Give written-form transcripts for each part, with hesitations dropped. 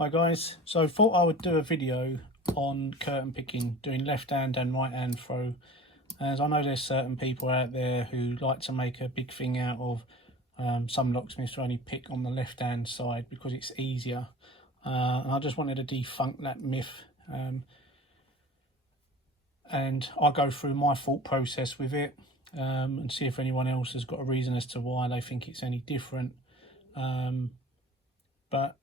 Hi guys, so thought I would do a video on curtain picking, doing left hand and right hand throw, as I know there's certain people out there who like to make a big thing out of some locksmiths who only pick on the left hand side because it's easier, and I just wanted to debunk that myth, and I'll go through my thought process with it and see if anyone else has got a reason as to why they think it's any different. But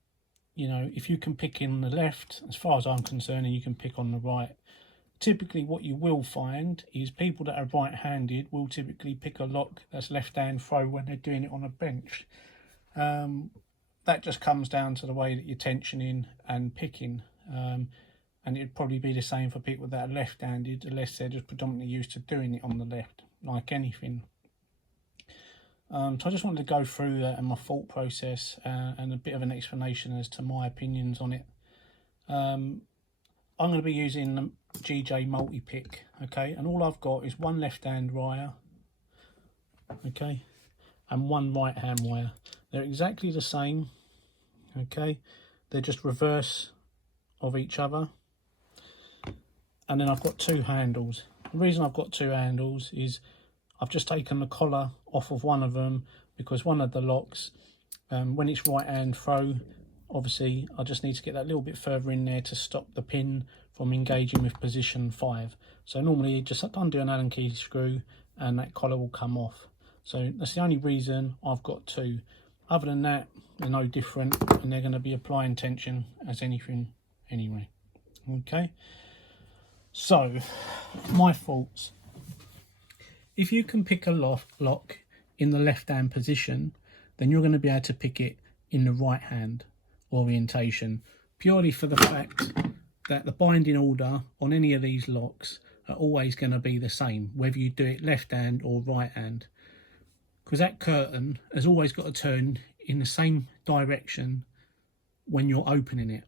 you know, if you can pick in the left, as far as I'm concerned, and you can pick on the right, typically what you will find is people that are right-handed will typically pick a lock that's left-hand throw when they're doing it on a bench. That just comes down to the way that you're tensioning and picking. And it'd probably be the same for people that are left-handed, unless they're just predominantly used to doing it on the left, like anything. So I just wanted to go through that and my thought process and a bit of an explanation as to my opinions on it. I'm going to be using the GJ multi-pick, okay, and all I've got is one left hand wire, okay, and one right hand wire. They're exactly the same, okay, they're just reverse of each other. And then I've got two handles. The reason I've got two handles is I've just taken the collar off of one of them because one of the locks, when it's right hand throw, obviously I just need to get that little bit further in there to stop the pin from engaging with position 5. So normally you just undo an Allen key screw and that collar will come off. So that's the only reason I've got two. Other than that, they're no different and they're going to be applying tension as anything anyway. Okay, so my thoughts. If you can pick a lock in the left hand position, then you're going to be able to pick it in the right hand orientation, purely for the fact that the binding order on any of these locks are always going to be the same, whether you do it left hand or right hand, because that curtain has always got to turn in the same direction when you're opening it,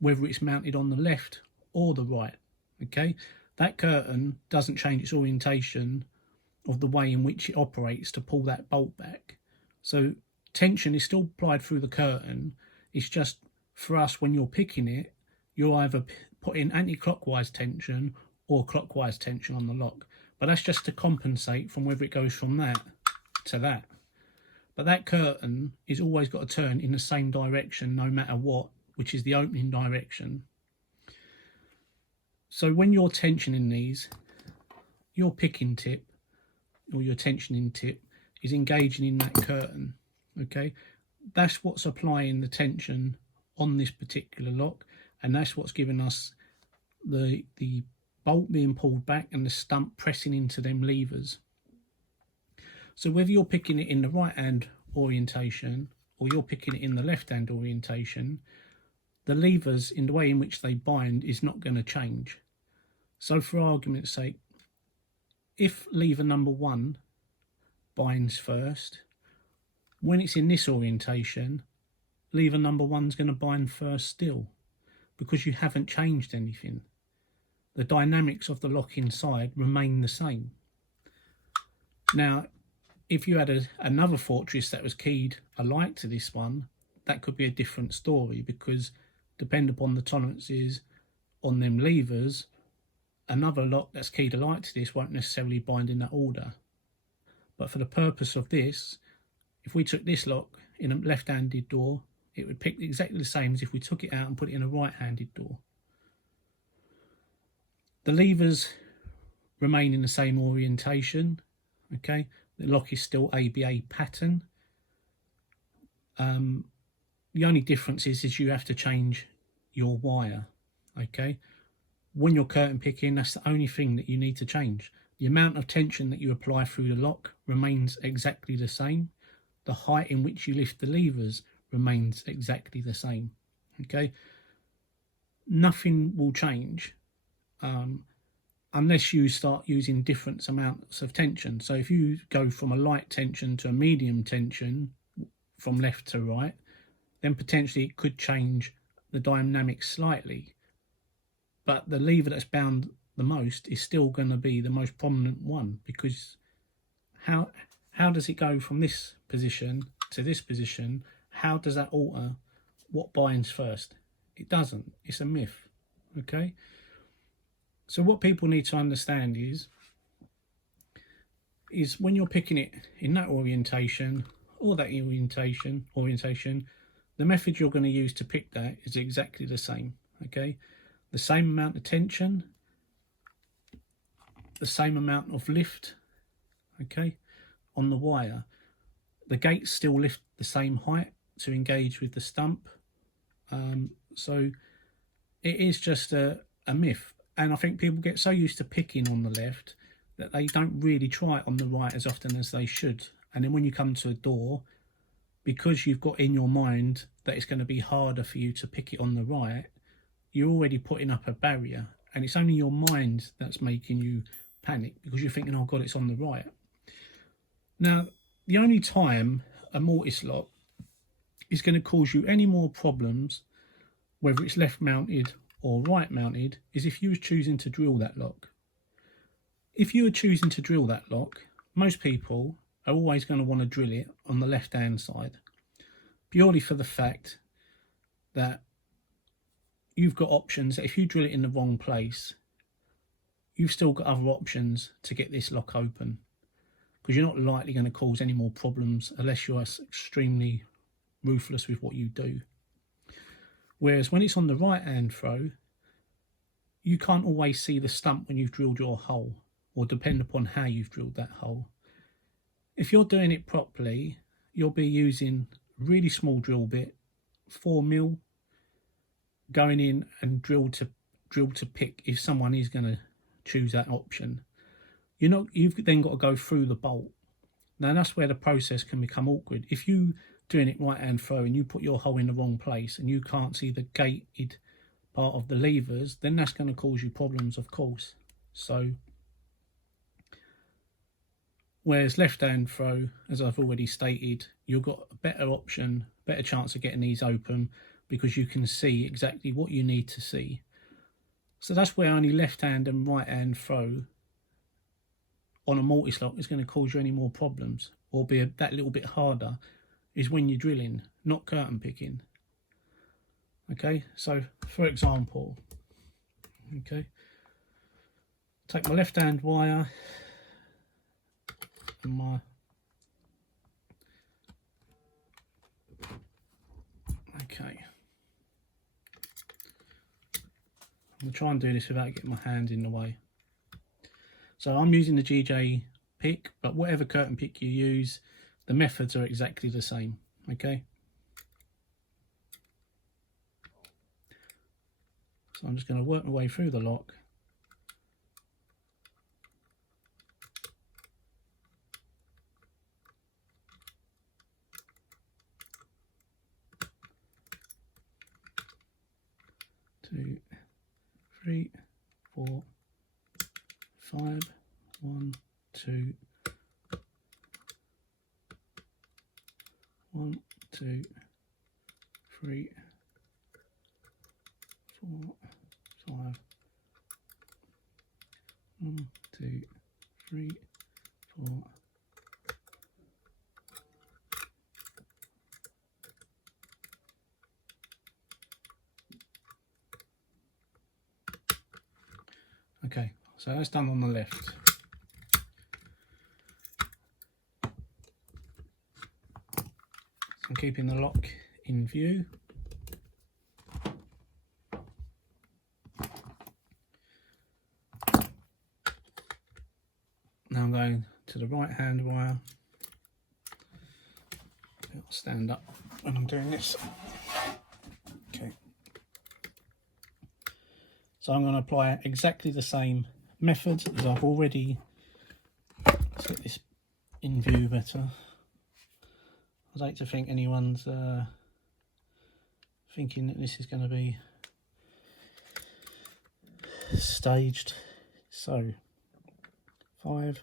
whether it's mounted on the left or the right. Okay, that curtain doesn't change its orientation of the way in which it operates to pull that bolt back. So tension is still applied through the curtain. It's just for us, when you're picking it, you'll either put in anti-clockwise tension or clockwise tension on the lock, but that's just to compensate from whether it goes from that to that. But that curtain is always got to turn in the same direction no matter what, which is the opening direction. So when you're tensioning these, your picking tip or your tensioning tip is engaging in that curtain, okay? That's what's applying the tension on this particular lock, and that's what's giving us the bolt being pulled back and the stump pressing into them levers. So whether you're picking it in the right hand orientation or you're picking it in the left hand orientation, the levers in the way in which they bind is not going to change. So for argument's sake, if lever number 1 binds first, when it's in this orientation, lever number 1's going to bind first still, because you haven't changed anything. The dynamics of the lock inside remain the same. Now, if you had another fortress that was keyed alike to this one, that could be a different story, because depending upon the tolerances on them levers, another lock that's keyed alike to this won't necessarily bind in that order. But for the purpose of this, if we took this lock in a left-handed door, it would pick exactly the same as if we took it out and put it in a right-handed door. The levers remain in the same orientation, okay? The lock is still ABA pattern. The only difference is you have to change your wire, okay? When you're curtain picking, that's the only thing that you need to change. The amount of tension that you apply through the lock remains exactly the same. The height in which you lift the levers remains exactly the same, okay? Nothing will change unless you start using different amounts of tension. So if you go from a light tension to a medium tension from left to right, then potentially it could change the dynamics slightly. But the lever that's bound the most is still going to be the most prominent one, because how does it go from this position to this position? How does that alter what binds first? It doesn't. It's a myth. Okay. So what people need to understand is when you're picking it in that orientation or that orientation, the method you're going to use to pick that is exactly the same. Okay. The same amount of tension, the same amount of lift, okay, on the wire. The gates still lift the same height to engage with the stump. So it is just a myth. And I think people get so used to picking on the left that they don't really try it on the right as often as they should. And then when you come to a door, because you've got in your mind that it's going to be harder for you to pick it on the right, you're already putting up a barrier. And it's only your mind that's making you panic because you're thinking, oh God, it's on the right. Now, the only time a mortise lock is going to cause you any more problems, whether it's left mounted or right mounted, is if you were choosing to drill that lock. If you were choosing to drill that lock, most people are always going to want to drill it on the left hand side, purely for the fact that you've got options. If you drill it in the wrong place, you've still got other options to get this lock open, because you're not likely going to cause any more problems unless you're extremely ruthless with what you do. Whereas when it's on the right hand throw, you can't always see the stump when you've drilled your hole, or depend upon how you've drilled that hole. If you're doing it properly, you'll be using a really small drill bit, 4mm, going in and drill to pick if someone is going to choose that option. You've then got to go through the bolt. Now that's where the process can become awkward. If you doing it right hand throw and you put your hole in the wrong place and you can't see the gated part of the levers, then that's going to cause you problems, of course. So whereas left hand throw, as I've already stated, you've got a better option, better chance of getting these open, because you can see exactly what you need to see. So that's where only left hand and right hand throw on a mortise lock is going to cause you any more problems, or be that little bit harder, is when you're drilling, not curtain picking. Okay, so for example, okay, take my left hand wire and my okay. I'm going to try and do this without getting my hand in the way. So I'm using the GJ pick, but whatever curtain pick you use, the methods are exactly the same, okay? So I'm just going to work my way through the lock. Two, three, 4, 5, 1, 2, 1, 2, 3, 4, 5, 1, 2, 3, 4. Okay, so that's done on the left. I'm keeping the lock in view. Now I'm going to the right hand wire. I'll stand up when I'm doing this. Okay. So I'm going to apply exactly the same method as I've already. Let's get this in view better. I'd like to think anyone's thinking that this is going to be staged. So 5.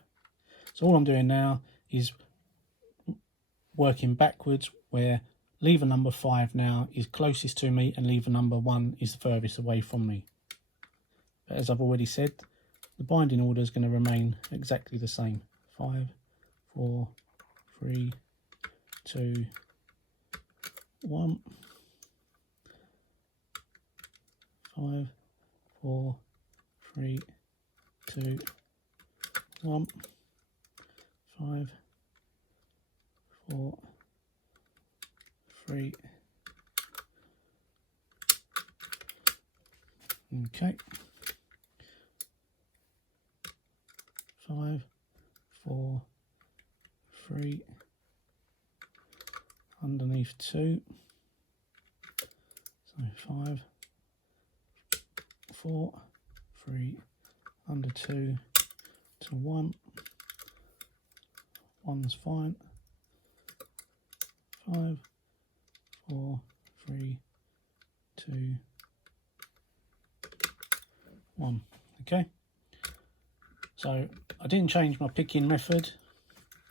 So all I'm doing now is working backwards, where lever number 5 now is closest to me and lever number 1 is the furthest away from me. But as I've already said, the binding order is going to remain exactly the same. 5, 4, 3, 2, 1. 5, 4, 3, 2, 1, 5, 4, 3. Okay. 5, 4, 3. Underneath 2. So 5, 4, 3, under 2 to 1. 1's fine. 5, 4, 3, 2, 1. Okay. So I didn't change my picking method.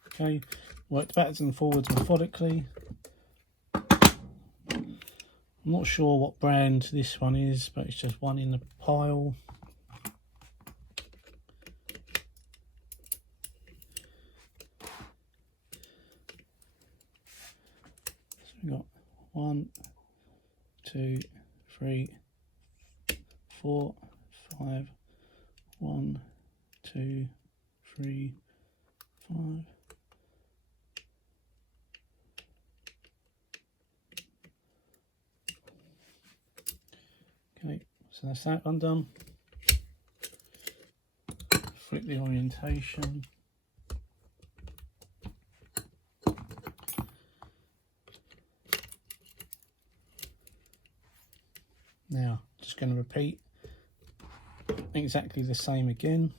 Okay. Worked backwards and forwards methodically. I'm not sure what brand this one is, but it's just one in the pile. So we've got 1, 2, 3, 4, 5, 1, 2, 3, 5. Okay, so that's that one done. Flip the orientation. Now, just going to repeat exactly the same again.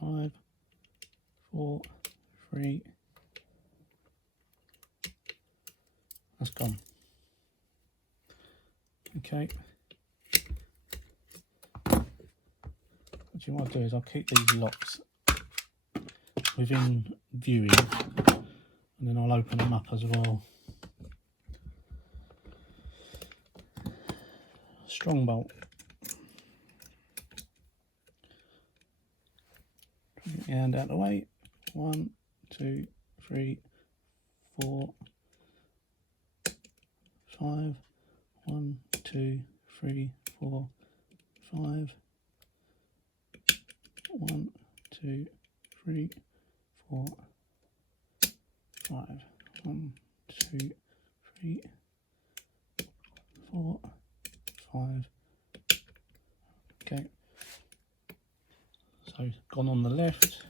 5, 4, 3. That's gone. Okay. What you want to do is I'll keep these locks within viewing, and then I'll open them up as well. Strong bolt. Get your hand out of the way. 1, 2, 3, 4, 5. 1, 2, 3, 4, 5. 1, 2, 3, 4, 5. 1, 2, 3, 4, 5. Okay. So gone on the left.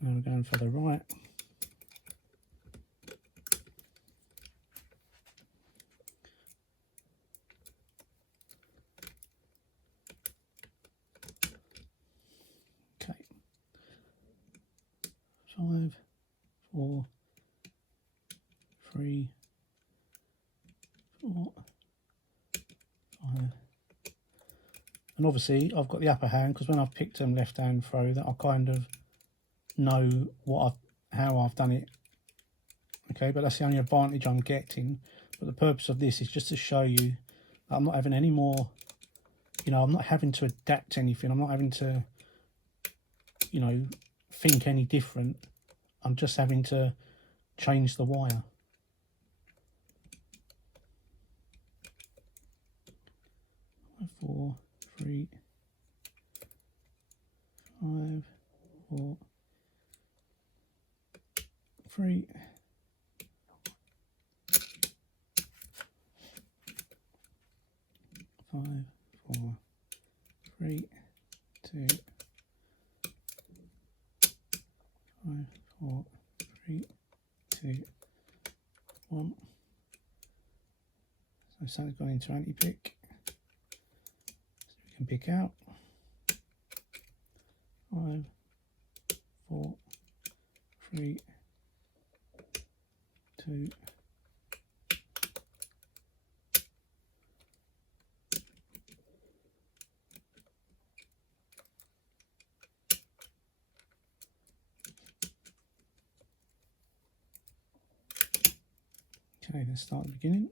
Now we're going for the right. Okay. 5, 4, 3, 4, 5. And obviously I've got the upper hand because when I've picked them left hand throw, that I kind of know how I've done it. Okay, but that's the only advantage I'm getting. But the purpose of this is just to show you that I'm not having any more, I'm not having to adapt anything. I'm not having to, think any different. I'm just having to change the wire. Four, 3, 5, 4, 3. 5, 4, 3, 2, 5, 4, 3, 2, 1. So something's gone into anti-pick. So we can pick out 5, 4, 3, 2. Okay, let's start at the beginning.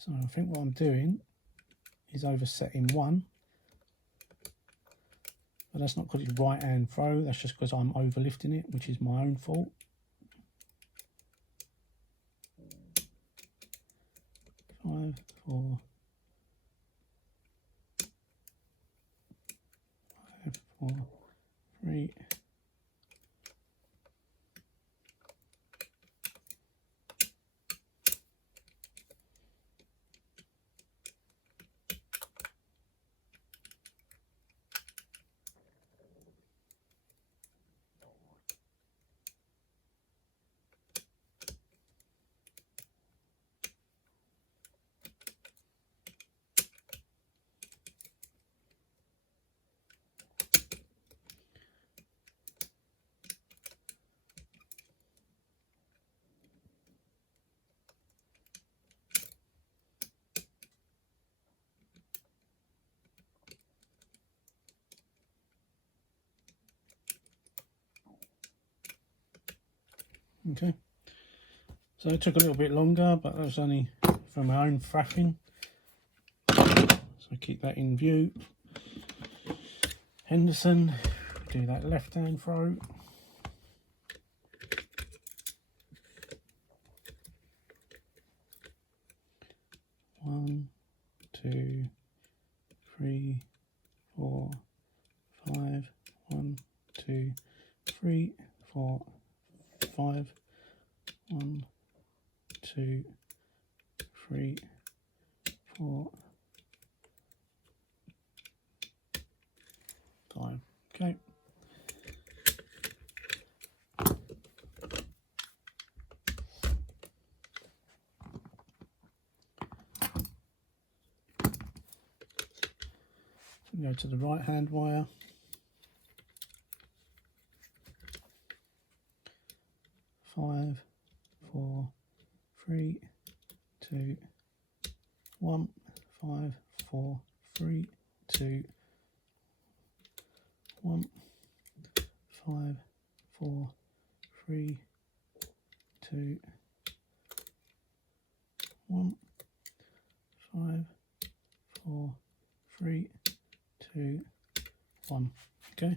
So I think what I'm doing is oversetting one, but that's not because it's right hand throw, that's just because I'm overlifting it, which is my own fault. 5, 4, 5, 4, 3. Okay, so it took a little bit longer, but that was only from my own frapping, so keep that in view. Henderson, do that left hand throw. One, 2, 3, 4, 5. 1, 2, 3, 4, 5. 1, 2, 3, 4, 5. Okay. Go to the right hand wire. 5, 4, 3, 2, 1. 5, 4, 3, 2, 1. 5, 4, 3, 2, 1. 5, 4, 3, 2, 1. Okay.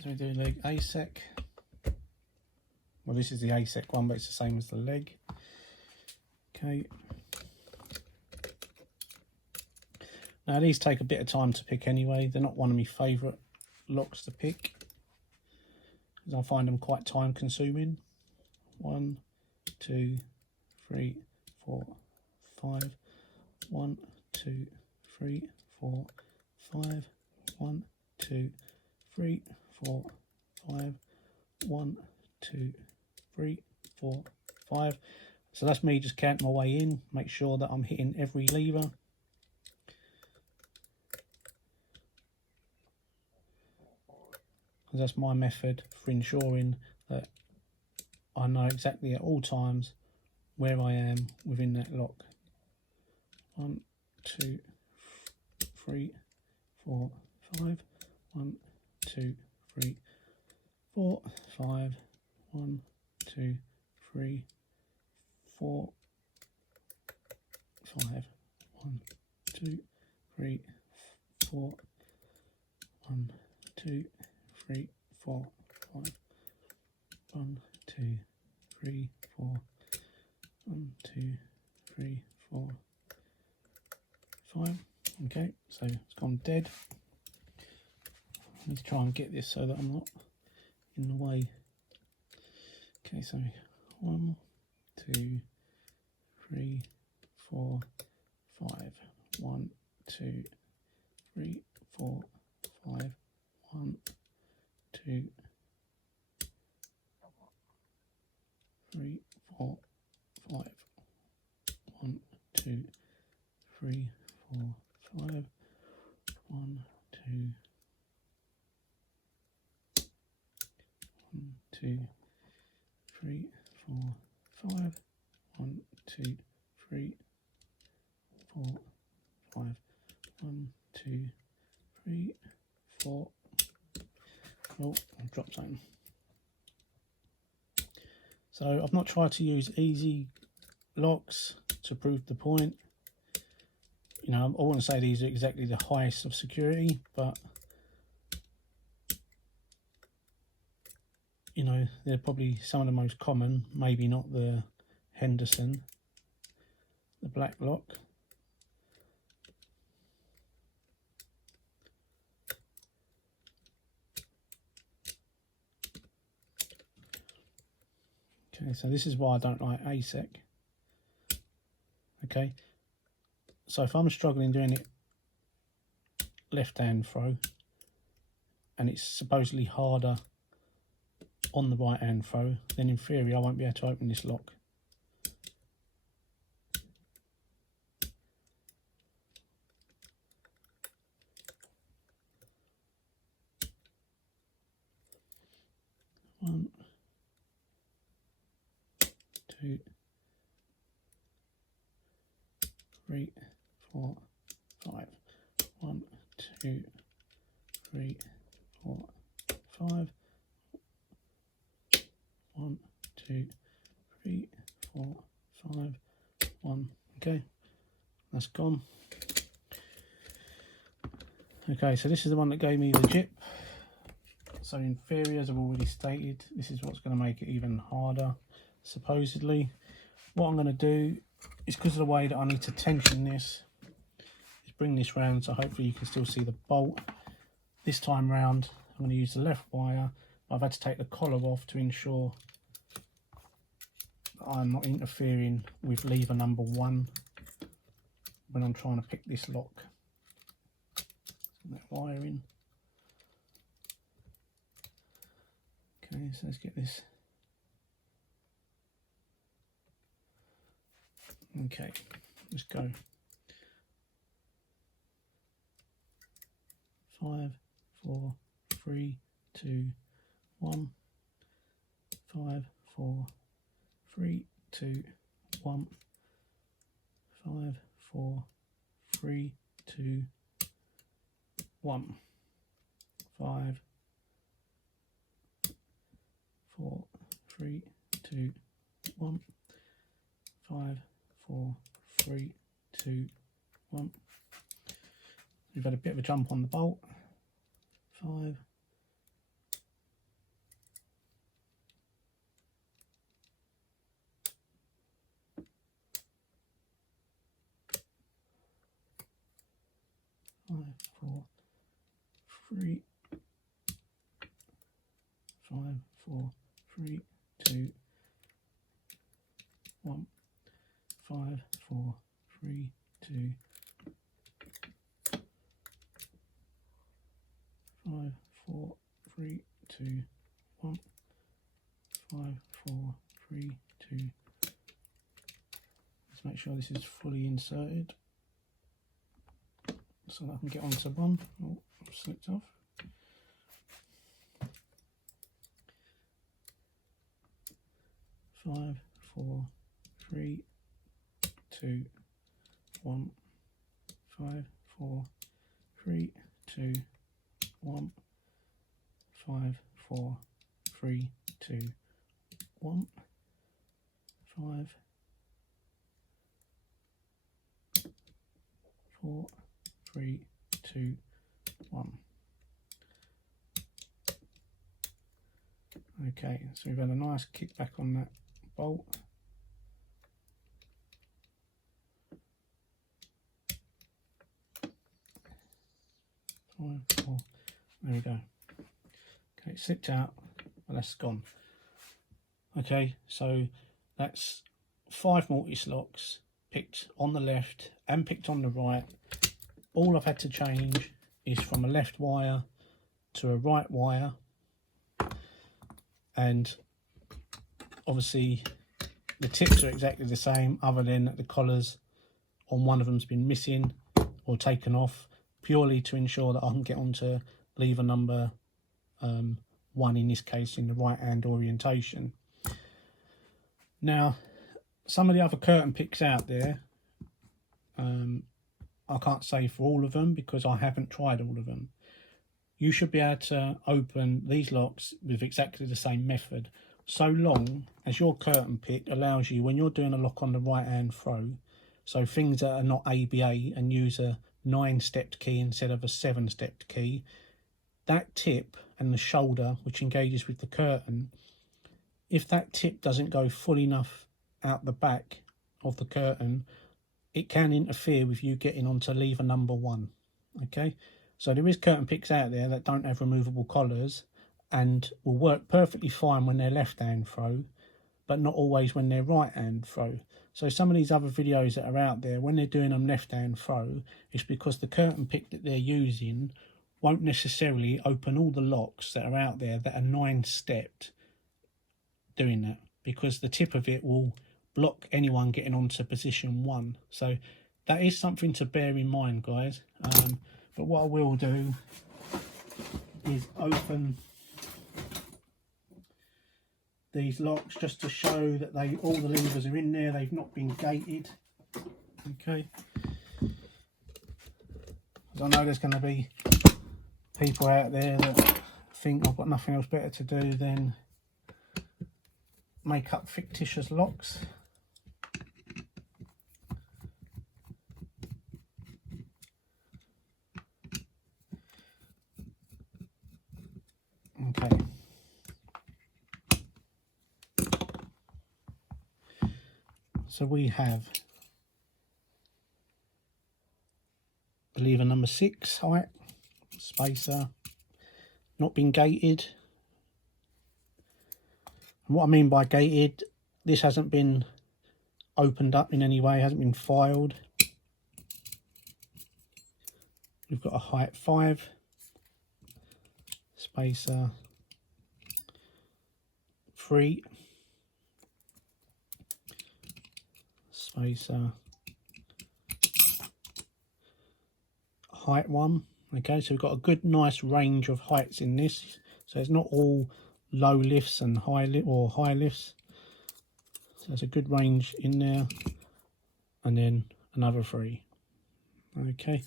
So we do leg ASEC. Well, this is the ASEC one, but it's the same as the leg. Okay. Now these take a bit of time to pick anyway. They're not one of my favourite locks to pick, because I find them quite time consuming. 1, 2, 3, 4, 5. 1, 2, 3, 4, 5. 1, 2, 3, 4, 5. 1, 2, 3, 4, 5. So that's me just counting my way in, make sure that I'm hitting every lever. Because that's my method for ensuring that I know exactly at all times where I am within that lock. 1, 2, 3, 4, 5. 1, 2, 3, 4, 5. 1, 2, 3, 4, 5. 1, 2, 3, 4. 1, 2, 3, 4, 5. 1, 2, 3, 4. 1, 2, 3, 4, 5. Okay, so it's gone dead. I need to try and get this so that I'm not in the way. Okay, so 1, 2, 3, 4, 5. 1, 2, 3, 4, 5. 1, 2, 3, 4, 5. 1, 2, 3, 4, 5. 1, 2, 1, 2, 3, 4, 5. 1, 2, 3, 4, 5. 1, 2, 3, 4. Oh, I've dropped something. So I've not tried to use easy locks to prove the point. You know, I wouldn't say these are exactly the highest of security, but you know, they're probably some of the most common, maybe not the Henderson, the black lock. Okay, so this is why I don't like ASEC. Okay, so if I'm struggling doing it left hand throw, and it's supposedly harder on the right hand throw, then in theory I won't be able to open this lock. One, two, three, four, five. 1, 2, 3, 4, 5. 1, 2, 3, 4, 5. 1. Okay, that's gone. Okay, so this is the one that gave me the jip. So in theory, as I've already stated, this is what's going to make it even harder, supposedly. What I'm going to do is, because of the way that I need to tension this, is bring this round so hopefully you can still see the bolt. This time round, I'm going to use the left wire. I've had to take the collar off to ensure that I'm not interfering with lever number 1 when I'm trying to pick this lock. That wire in. Okay, so let's get this. Okay, let's go. 5, 4, 3, 2, 1. 5, 4, 3, 2, 1. 5, 4, 3, 2, 1. 5, 4, 3, 2, 1. 5, 4, 3, 2, 1. We've had a bit of a jump on the bolt. 5. 5, 4, 3. 5, 4, 3, 2, 1. 5, 4, 3, 2. 5, 4, 3, 2, 1. 5, 4, 3, 2. Let's make sure this is fully inserted so that I can get onto one. Oh, I've slipped off. Five, 4, 3, 2, 1. 5, 4, 3, 2, 1. 5, 4, 3, 2, 1. 5, 4, 3, 2, 1. Okay, so we've had a nice kickback on that bolt. Five, 4. There we go. Okay, it slipped out, but that's gone. Okay, so that's 5 Mortice locks picked on the left and picked on the right. All I've had to change is from a left wire to a right wire, and obviously the tips are exactly the same, other than that the collars on one of them's been missing or taken off, purely to ensure that I can get onto lever number 1, in this case in the right hand orientation. Now, some of the other curtain picks out there, I can't say for all of them because I haven't tried all of them. You should be able to open these locks with exactly the same method. so long as your curtain pick allows you, when you're doing a lock on the right hand throw, so things that are not ABA and use a 9-stepped key instead of a 7-stepped key, that tip and the shoulder which engages with the curtain, if that tip doesn't go full enough out the back of the curtain, it can interfere with you getting onto lever number 1. Okay, so there is curtain picks out there that don't have removable collars and will work perfectly fine when they're left hand throw, but not always when they're right hand throw. So some of these other videos that are out there, when they're doing them left hand throw, it's because the curtain pick that they're using won't necessarily open all the locks that are out there that are 9-stepped doing that, because the tip of it will block anyone getting onto position 1. So that is something to bear in mind, guys. But what I will do is open these locks just to show that all the levers are in there, they've not been gated. Okay, I know there's going to be people out there that think I've got nothing else better to do than make up fictitious locks. Okay. So we have lever number 6 height, spacer, not been gated. And what I mean by gated, this hasn't been opened up in any way, hasn't been filed. We've got a height 5, spacer 3, spacer height 1. Okay, so we've got a good nice range of heights in this, so it's not all low lifts and high lifts, so there's a good range in there. And then another 3, okay,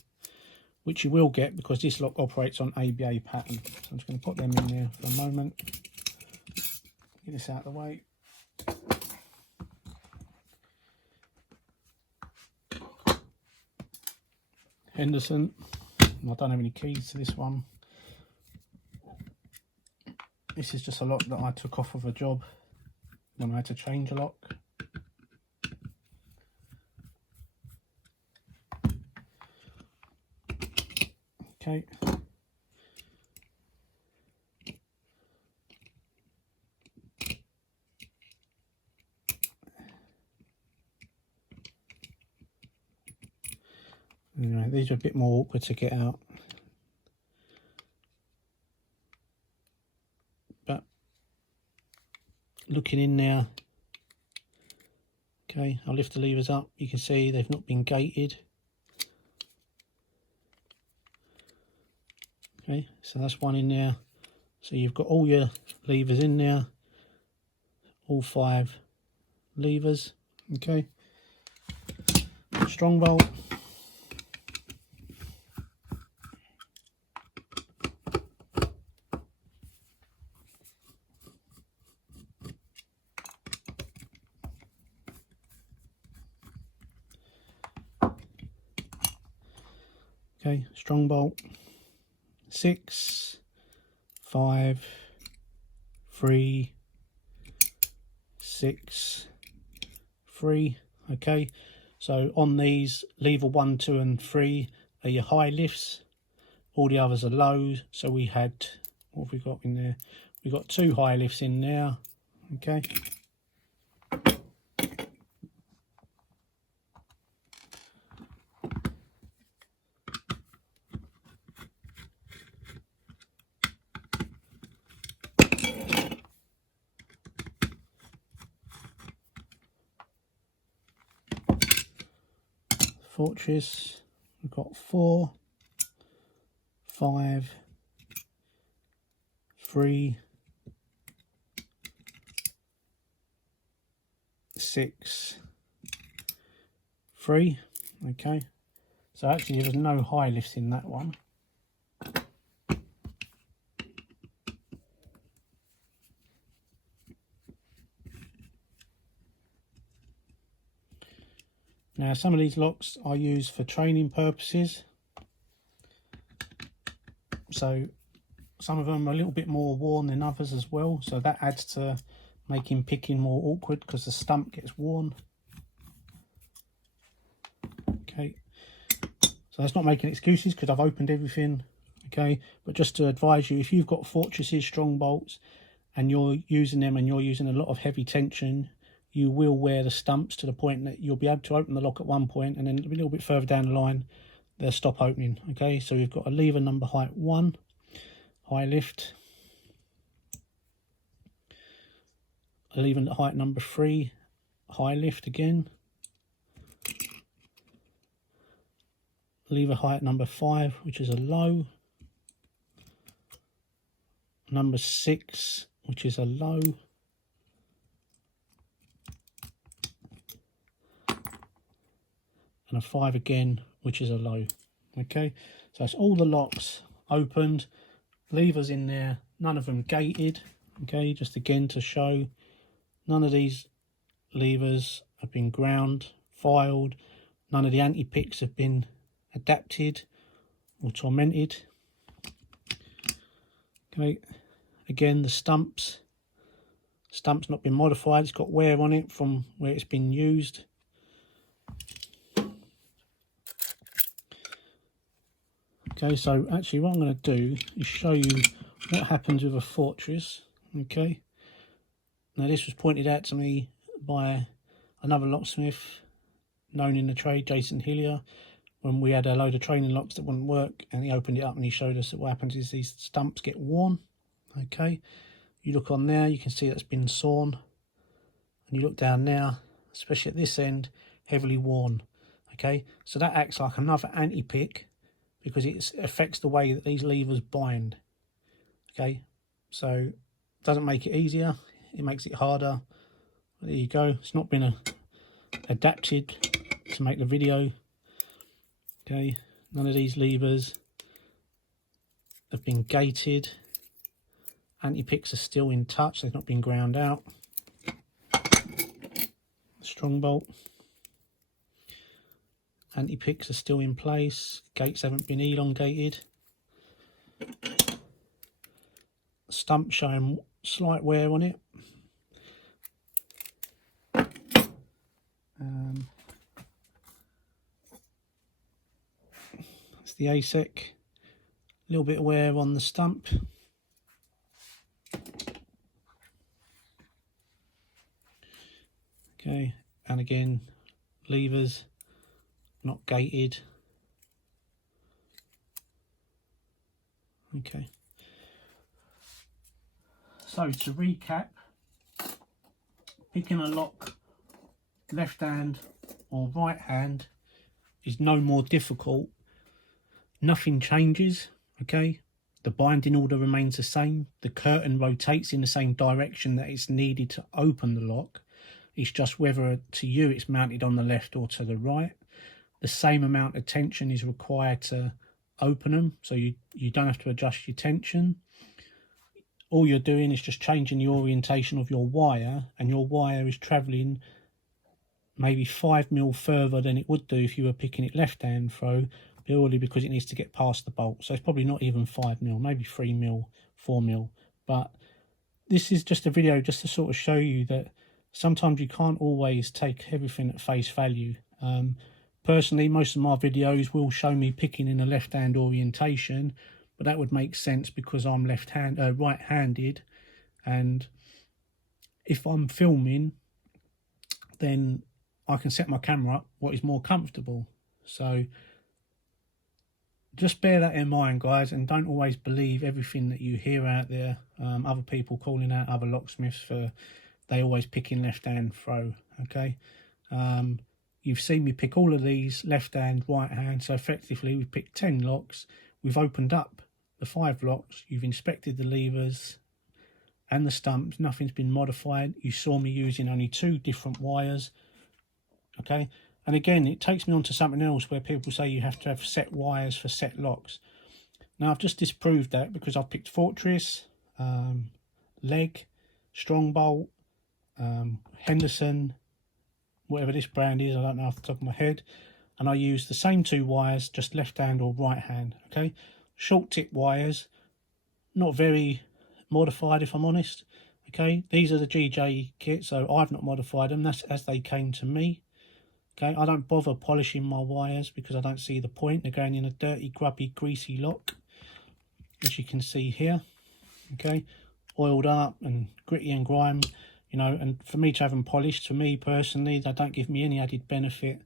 which you will get because this lock operates on ABA pattern. So I'm just going to put them in there for a moment, get this out of the way. Henderson, I don't have any keys to this one. This is just a lock that I took off of a job when I had to change a lock. Okay. Anyway, these are a bit more awkward to get out, but looking in there, okay, I'll lift the levers up, you can see they've not been gated. Okay, so that's one in there, so you've got all your levers in there, all 5 levers. Okay, strong bolt. Okay, strong bolt, 6, 5, 3, 6, 3. Okay, so on these, lever 1, 2 and 3 are your high lifts, all the others are lows. So we had, what have we got in there? We got 2 high lifts in there. Okay, Fortress, we've got 4, 5, 3, 6, 3. Okay, so actually there was no high lifts in that one. Now some of these locks I use for training purposes, so some of them are a little bit more worn than others as well, so that adds to making picking more awkward because the stump gets worn. Okay, so that's not making excuses because I've opened everything. Okay, but just to advise you, if you've got fortresses, strong bolts, and you're using them and you're using a lot of heavy tension, you will wear the stumps to the point that you'll be able to open the lock at one point, and then a little bit further down the line they'll stop opening. Okay, so we've got a lever number height 1, high lift, a lever height number 3, high lift again, lever height number 5, which is a low, number 6, which is a low, and a 5 again, which is a low. Okay, so that's all the locks opened, levers in there, none of them gated. Okay, just again to show, none of these levers have been ground, filed, none of the anti-picks have been adapted or tormented. Okay, again the stump's not been modified, it's got wear on it from where it's been used. Okay, so actually what I'm going to do is show you what happens with a fortress. Okay, now this was pointed out to me by another locksmith known in the trade, Jason Hillier, when we had a load of training locks that wouldn't work, and he opened it up and he showed us that what happens is these stumps get worn. Okay, you look on there, you can see that's been sawn, and you look down now, especially at this end, heavily worn. Okay, so that acts like another anti-pick because it affects the way that these levers bind. Okay, so it doesn't make it easier, it makes it harder. There you go, it's not been adapted to make the video. Okay, none of these levers have been gated, anti-picks are still in touch, they've not been ground out. Strong bolt, anti-picks are still in place, gates haven't been elongated. Stump showing slight wear on it. That's the ASEC, a little bit of wear on the stump. Okay, and again, levers not gated. Okay, so to recap, picking a lock left hand or right hand is no more difficult. Nothing changes. Okay, the binding order remains the same, the curtain rotates in the same direction that it's needed to open the lock. It's just whether to you it's mounted on the left or to the right. The same amount of tension is required to open them, so you don't have to adjust your tension. All you're doing is just changing the orientation of your wire, and your wire is travelling maybe 5mm further than it would do if you were picking it left hand through, purely because it needs to get past the bolt. So it's probably not even 5mm, maybe 3mm, 4mm. But this is just a video just to sort of show you that sometimes you can't always take everything at face value. Personally, most of my videos will show me picking in a left-hand orientation, but that would make sense because I'm right-handed, and if I'm filming, then I can set my camera up what is more comfortable. So just bear that in mind, guys, and don't always believe everything that you hear out there. Other people calling out other locksmiths for they always pick in left hand throw. Okay, you've seen me pick all of these left hand, right hand, so effectively we've picked 10 locks. We've opened up the 5 locks, you've inspected the levers and the stumps, nothing's been modified. You saw me using only 2 different wires. Okay, and again, it takes me on to something else where people say you have to have set wires for set locks. Now I've just disproved that because I've picked Fortress, Leg, Strong Bolt, Henderson, whatever this brand is, I don't know off the top of my head, and I use the same 2 wires, just left hand or right hand. Okay, short tip wires, not very modified if I'm honest. Okay, these are the GJ kit, so I've not modified them, that's as they came to me. Okay, I don't bother polishing my wires because I don't see the point. They're going in a dirty, grubby, greasy lock, as you can see here. Okay, oiled up and gritty and grime, you know, and for me to have them polished, for me personally, they don't give me any added benefit.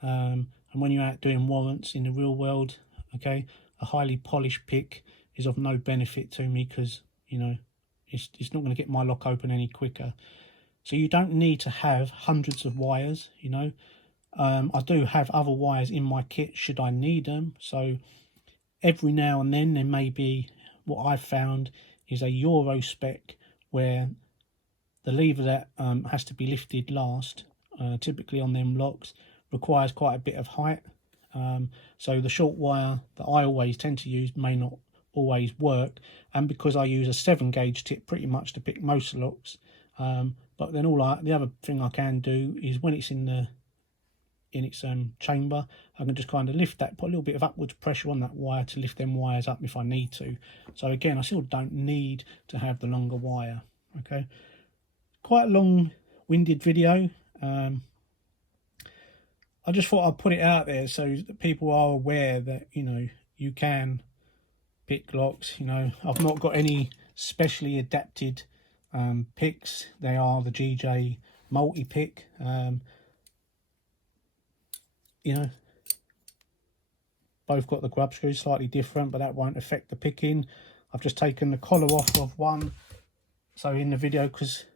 And when you're out doing warrants in the real world, okay, a highly polished pick is of no benefit to me because, you know, it's not going to get my lock open any quicker. So you don't need to have hundreds of wires, you know. I do have other wires in my kit should I need them. So every now and then there may be, what I've found is a Euro spec where the lever that has to be lifted last, typically on them locks, requires quite a bit of height. So the short wire that I always tend to use may not always work, and because I use a 7 gauge tip pretty much to pick most locks, but then the other thing I can do is when it's in its chamber, I can just kind of lift that, put a little bit of upwards pressure on that wire to lift them wires up if I need to. So again, I still don't need to have the longer wire. Okay, quite a long-winded video. I just thought I'd put it out there so that people are aware that, you know, you can pick locks. You know, I've not got any specially adapted picks. They are the GJ multi-pick. You know, both got the grub screws, slightly different, but that won't affect the picking. I've just taken the collar off of one, so in the video, because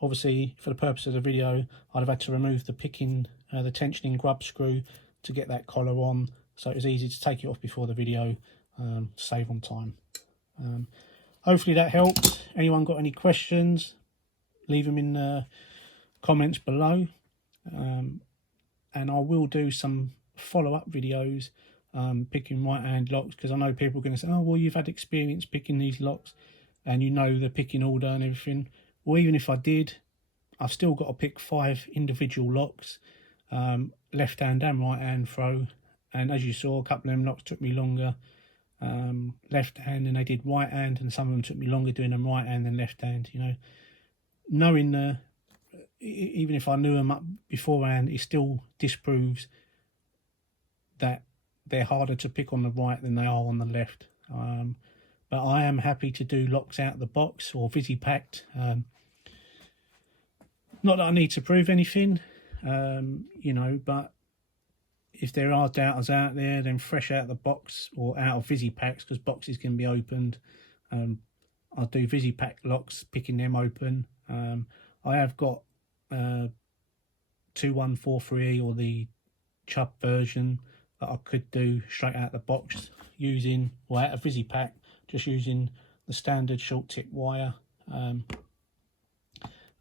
obviously for the purpose of the video I'd have had to remove the picking, the tensioning grub screw to get that collar on, so it was easy to take it off before the video, to save on time. Hopefully that helped. Anyone got any questions, leave them in the comments below. And I will do some follow-up videos picking right-hand locks, because I know people are going to say, oh, well, you've had experience picking these locks and you know the picking order and everything. Well, even if I did, I've still got to pick 5 individual locks, left-hand and right-hand throw. And as you saw, a couple of them locks took me longer left-hand than they did right-hand, and some of them took me longer doing them right-hand than left-hand. You know, knowing even if I knew them up beforehand, it still disproves that they're harder to pick on the right than they are on the left. But I am happy to do locks out of the box or visi-packed. Not that I need to prove anything, you know, but if there are doubters out there, then fresh out of the box or out of visi-packs, because boxes can be opened. I'll do visi-pack locks, picking them open. I have got 2143 or the Chubb version that I could do straight out of the box using, or out of visi-pack, just using the standard short tip wire. And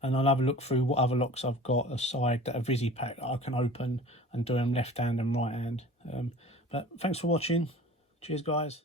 I'll have a look through what other locks I've got aside that are visi-pack that I can open and do them left hand and right hand. But thanks for watching. Cheers guys.